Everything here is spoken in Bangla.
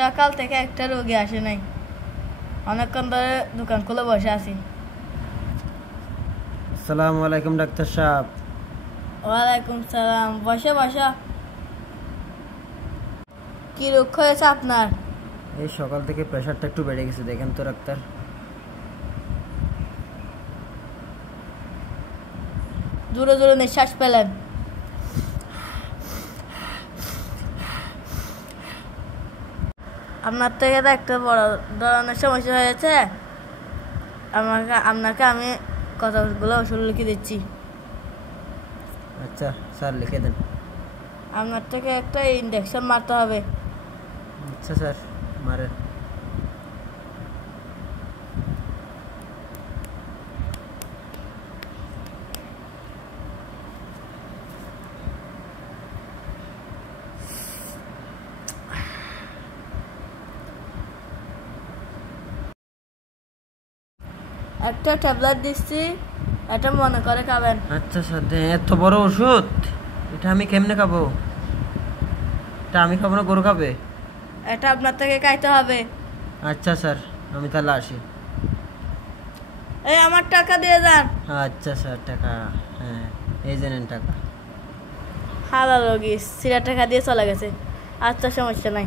সকাল থেকে একটা রোগী আসে নাই, অনেকক্ষণ ধরে দোকান খুলে বসে আছি। আসসালামু আলাইকুম ডাক্তার সাহেব। ওয়ালাইকুম সালাম। বসে বসা। কি রোগ হয়েছে আপনার? এই সকাল থেকে প্রেশারটা একটু বেড়ে গেছে, দেখেন তো ডাক্তার। জোরে জোরে নিঃশ্বাস পেলেন। আপনার থেকে তো একটা বড় ধরনের সমস্যা হয়েছে। আপনাকে আমি কতগুলো ওষুধ লিখে দিচ্ছি। আচ্ছা স্যার, লিখে দেন। আপনার থেকে একটা ইনজেকশন মারতে হবে। আচ্ছা স্যার, মারেন। একটা ট্যাবলেট দিচ্ছি, এটা মনে করে খাবেন। আচ্ছা স্যার, এত বড় ওষুধ, এটা আমি কেমনে খাবো? এটা আমি খাবো না, গরু খাবে? এটা আপনার থেকে খাইতে হবে। আচ্ছা স্যার, আমি তাহলে আসি। এই আমার টাকা দিয়ে যান। আচ্ছা স্যার, টাকা? হ্যাঁ, এই যে নেন টাকা। হালাল রোগী, সিরা টাকা দিয়ে চলে গেছে। আচ্ছা, সমস্যা নাই।